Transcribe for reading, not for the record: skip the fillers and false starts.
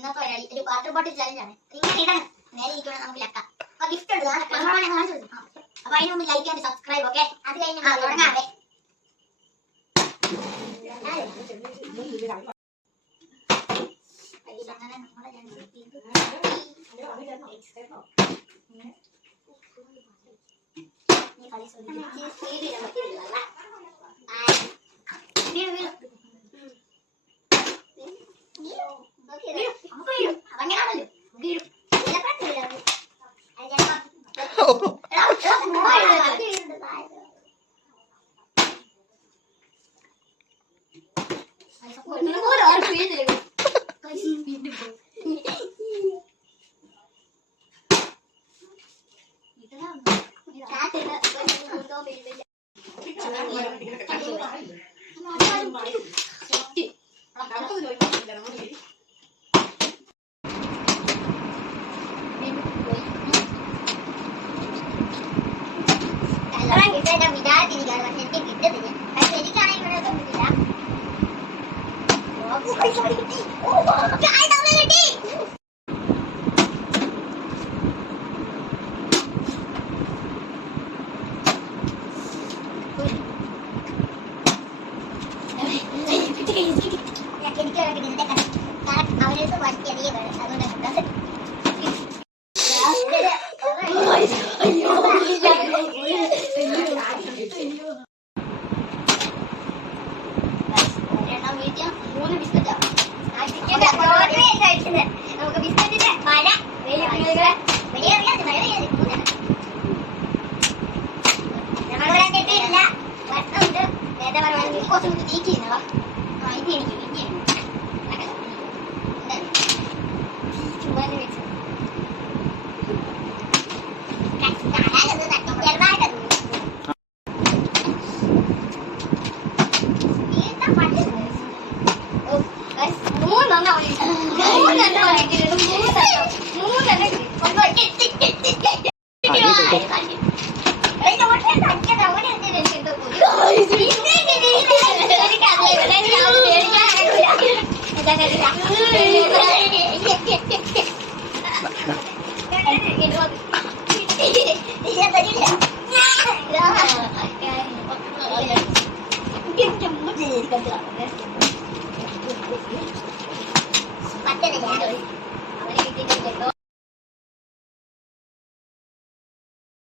ഇന്നത്തെ ഒരു water bottle challenge ആണ്. ഇങ്ങനെ ഇടാൻ നേരെ ഇരിക്കണം നമുക്ക് ലക്ക. അപ്പൊ ഗിഫ്റ്റ് ഉണ്ട്. അപ്പൊ അതിന് മുമ്പ് ലൈക്ക് ആൻഡ് സബ്സ്ക്രൈബ്. ഓക്കെ, അത് കഴിഞ്ഞ് തുടങ്ങാവേ. നമുക്ക് ബിസ്ക്കറ്റിന്റെ മഴ ഞങ്ങളിവിടെ കിട്ടിയില്ല. വട്ടുണ്ട് നേരത്തെ പറയുകയാണെങ്കിൽ കുറച്ചും കൂടി തീറ്റിരുന്നോ. ഇത് എനിക്ക് ചുമ്മാനെ വെച്ചു